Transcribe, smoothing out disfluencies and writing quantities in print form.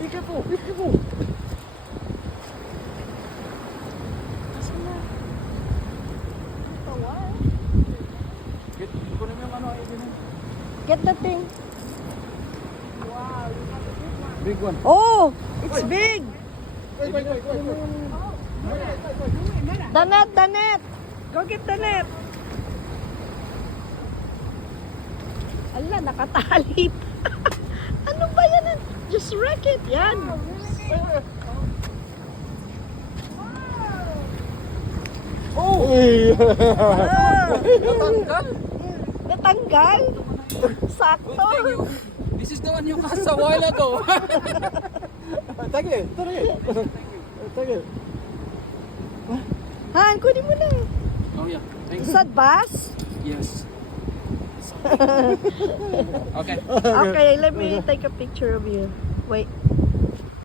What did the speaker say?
Be careful, be careful. Asan na? Tawag. Kunin mo yung ano, ayun. Get the thing. Big one. Oh, it's big. Wait. The net. Go get the net. Ala, nakatali pa. Ano ba yan? Just wreck it. Yan. Oh! Ah, Natanggal? natanggal. Sakto. This is the one you cast a while ago. Tagil. Tagil. Han, kunin mo na. Oh yeah, thank Is you. that bass? Yes. Okay. Okay, let me take a picture of you. Wait.